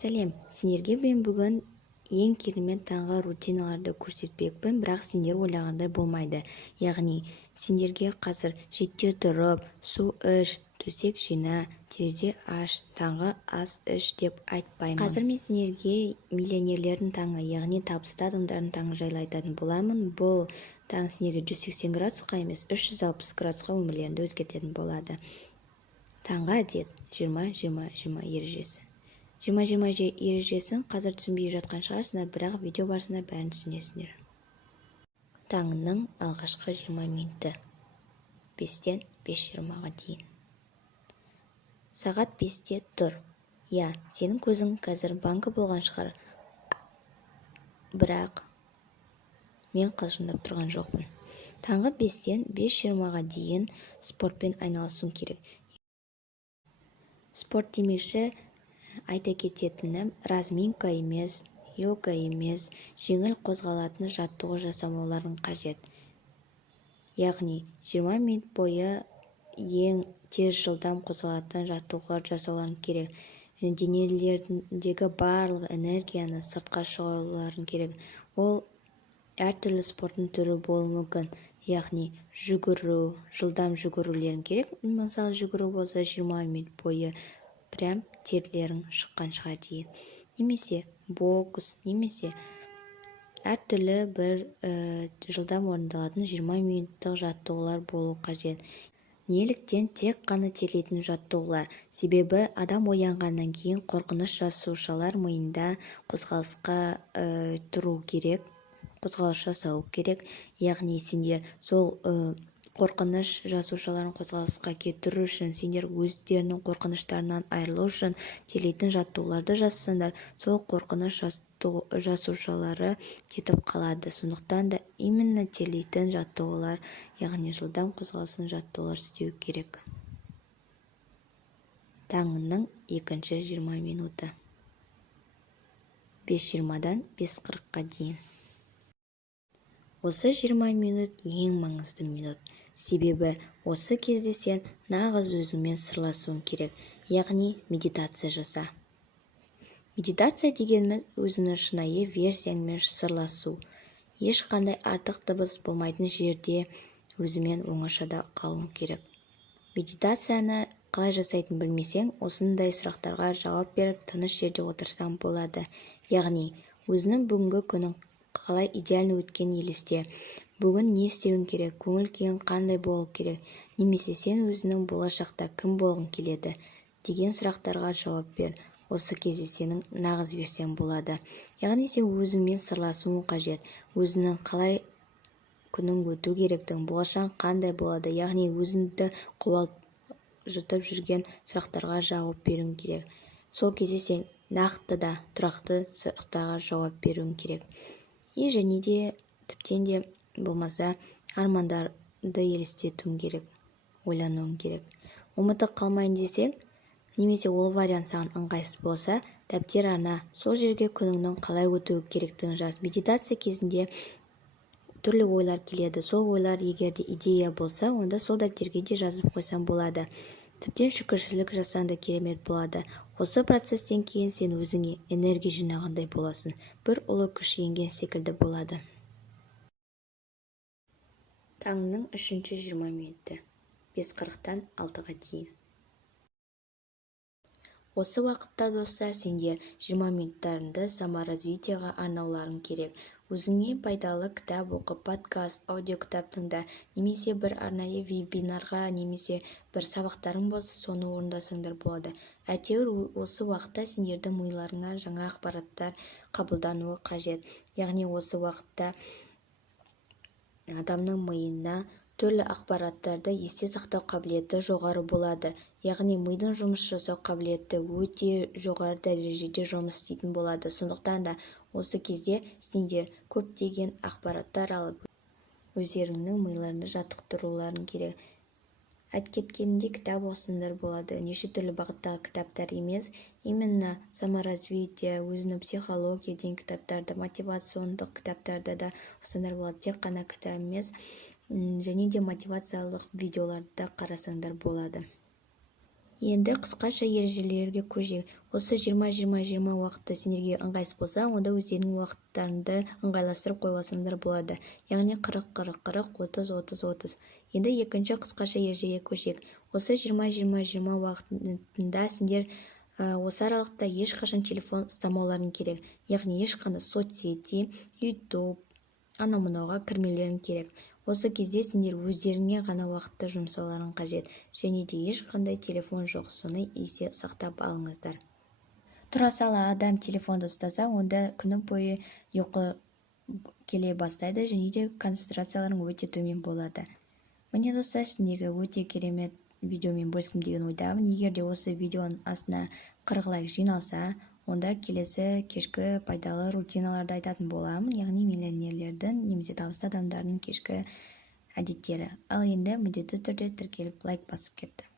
Сәлем, сендерге мен бүгін ең керемет таңғы рутиналарды көрсетпекпін, бірақ сендер ойлағандай болмайды. Яғни, сендерге қазір жетте тұрып, су іш, төсек жина, терезе аш, таңғы ас іш деп айтпаймын. Қазір мен сендерге миллионерлердің таңы, яғни табысты адамдардың таңы жайлы айтатын боламын. Бұл таң сендерге 180 градусқа емес, 360 градусқа өмірлеріңді өзгертетін болады. Таңғы әдет 20-20-20 ережесі. 20-20 ережесін қазір түсінбей жатқан шығарсыңдар, бірақ видео барысында бәрін түсінесіңдер. Таңның алғашқы 20 минуты 5-тен 5:20-ға дейін. Сағат 5-те тұр. Сенің көзің қазір банкі болған шығар, бірақ мен қалжыңдап тұрған жоқпын. Таңғы 5-тен 5:20-ға дейін спортпен айналысуың керек. Спорт демекші, айта кететінім, разминка емес, йога емес, жеңіл қозғалатын жаттығу жасамауларың қажет. Яғни 20 минут бойы ең тез жылдам қозғалатын жаттығулар жасауларың керек. Денелеріндегі барлық энергияны сыртқа шығаруларың керек. Ол әртүрлі спорттың түрі болуы мүмкін. Яғни жүгіру, жылдам жүгірулерің керек. Мысалы, жүгіру болса 20 минут бойы прям терлерің шыққаншыға дейін. Немесе бокс, немесе әртүрлі бір жылдам орындалатын 20 минуттық жаттығулар болу қажет. Неліктен тек қана терлейтін жаттығулар? Себебі адам оянғаннан кейін қорқыныш жасаушылар миында қозғалысқа тұру керек, қозғалыс жасау керек. Яғни сендер сол қорқыныш жасаушыларын қозғалысқа кетіру үшін, сендер өздерінің қорқыныштарынан айырылу үшін терлейтін жаттығуларды жасасаңдар, сол қорқыныш жасаушылары кетіп қалады. Сондықтан да именно терлейтін жаттығулар, яғни жылдам қозғалысын жаттығулар істеу керек. Таңның екінші 20 минуты 5:20-дан 5:40-қа дейін. Осы 20 минут ең маңызды минут. Себебі осы кезде сен нағыз өзіңмен сырласуың керек. Яғни медитация жаса. Медитация дегеніміз өзіңнің шынайы версияңмен сырласу. Ешқандай артық дыбыс болмайтын жерде өзімен оңашада қалуың керек. Медитацияны қалай жасайтын білмесең, осындай сұрақтарға жауап беріп, тыныш жерде отырсаң болады. Яғни өзінің бүгінгі күнің қалай идеально өткен елесте, бүгін не істеуің керек, көңіл күйің қандай болу керек, немесе сен өзінің болашақта кім болғың келеді деген сұрақтарға жауап бер. Осы кезде сенің нағыз версияң болады. Яғни сен өзіңмен сырласуың қажет. Өзінің қалай күнің өту керектігін, болашақ қандай болады, яғни өзіңді қобалжытып жүрген сұрақтарға жауап беруің керек. Сол кезде сен нақты да тұрақты сұрақтарға жауап беруің керек. Және де тіптен де болмаса армандарды елестетуің керек, ойлануың керек. Ұмытып қалмайын десең, немесе ол вариант саған ыңғайсыз болса, дәптер арна, сол жерге күніңнің қалай өтуі керектігін жаз. Медитация кезінде түрлі ойлар келеді. Сол ойлар егер де идея болса, онда сол дәптерге де жазып қойсаң болады. Тіптен шүкіршілік жасаң да керемет болады. Осы процесстен кейін сен өзіңе энергия жинағандай боласың. Бір ұлы күш енген секілді болады. Таңның үшінші 20 минуты 5:40-тан 6-ға дейін. Осы уақытта, достар, сендер 20 минуттарыңды саморазвитияға арнауларың керек. Өзіңе пайдалы кітап оқып, подкаст, аудио кітап тыңда, немесе бір арнайы вебинарға, немесе бір сабақтарың болса, соны орындасаңдар болады. Әйтеуір осы уақытта сендердің миларыңа жаңа ақпараттар қабылдануы қажет. Яғни осы уақытта адамның миына түрлі ақпараттарды есте сақтау қабілеті жоғары болады. Яғни мидың жұмыс жасау қабілеті өте жоғары дәрежеде жұмыс істейтін болады. Сондықтан да осы кезде сендер көптеген ақпараттар алып, өздеріңнің миларыңды жаттықтыруларың керек. Айтып кеткенімде кітап оқысаңдар болады. Неше түрлі бағыттағы кітаптар емес, именно саморазвитие, өзінің психология деген кітаптарды, мотивациондық кітаптарды да оқысаңдар болады. Тек қана кітап емес, және де мотивациялық видеоларды да қарасаңдар болады. Енді қысқаша ережелерге көшейік. Осы 20-20-20 уақытта сендерге ыңғайсыз болса, онда өздерінің уақыттарында ыңғайластырып қойғансыңдар болады. Яғни 40-40-40, 30-30-30. Енді екінші қысқаша ережеге көшейік. Осы 20-20-20 уақытында сендер осы аралықта ешқашан телефон ұстамауларың керек. Яғни ешқандай соцсети, YouTube, анау-мынауға кірмеулерің керек. Осы кезде сендер өздеріңе ғана уақытты жұмсауларың қажет, және де ешқандай телефон жоқ, соны есте сақтап алыңыздар. Тұра сала адам телефонды ұстаса, онда күні бойы ұйқы келе бастайды, және де концентрацияларың өте төмен болады. Міне достар, сендерге өте керемет видеомен бөлістім деген ойдамын. Егер де осы видеоның астына 40 лайк жиналса, онда келесі кешкі пайдалы рутиналарды айтатын боламын, яғни миллионерлердің немесе табысты адамдардың кешкі әдеттері. Ал енді міндетті түрде тіркеліп лайк басып кетті.